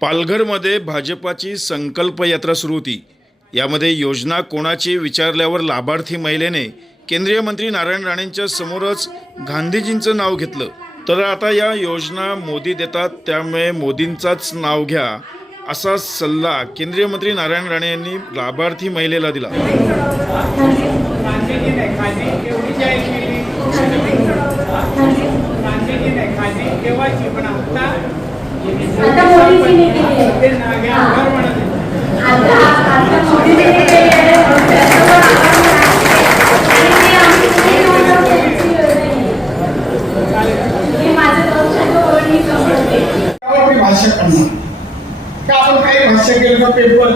पालघरमध्ये भाजपाची संकल्प यात्रा सुरू होती यामध्ये योजना कोणाची विचारल्यावर लाभार्थी महिलेने केंद्रीय मंत्री नारायण राणेंच्या समोरच गांधीजींचं नाव घेतलं तर आता या योजना मोदी देतात त्यामुळे मोदींचाच नाव घ्या असा सल्ला केंद्रीय मंत्री नारायण राणे यांनी लाभार्थी महिलेला दिला आता मोदीजीने केली आता आता आपण भाष्य करणार का आपण काही भाष्य केलं पेपर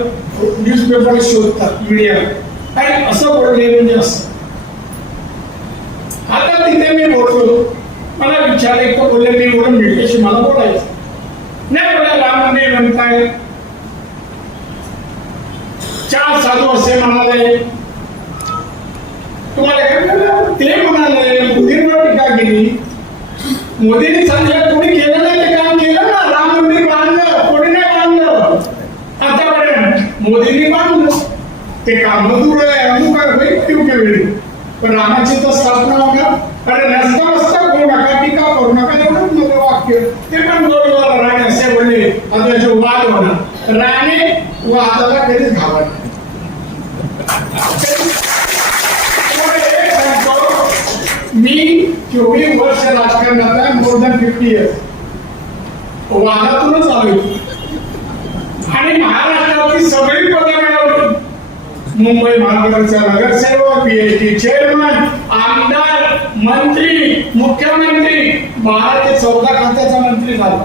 न्यूज पेपर शोधतात मीडिया काही असं बोलले म्हणजे असं. आता तिथे मी बोललो. मला विचारले एक तर बोलले? मी बोलून मिळते मला बोलायचं. मंदिर चार साधू असे म्हणाले. तुम्हाला काय ते म्हणाले मोदींवर टीका केली. मोदींनी सांगितलं कोणी केलं नाही ते काम केलं ना. राम मंदिर बांधलं कोणी नाही बांधलं. आतापर्यंत मोदींनी बांधलं. ते काम दूर आहे अमुक आहे होईल वेळी पण रामाची तर स्थापना होणार. अरे वाद होणार. राणे वादाला कधीच घाबरत मी चोवीस वर्ष राजकारणात आहे मोर दॅन फिफ्टी इयर्स वादातूनच आलो आणि महाराष्ट्रातली सगळी पदं मिळवली. मुंबई महानगरचा नगरसेवक पीएचडी चेअरमन आमदार मंत्री मुख्यमंत्री महाराष्ट्र चौदा खात्याचा मंत्री झाला.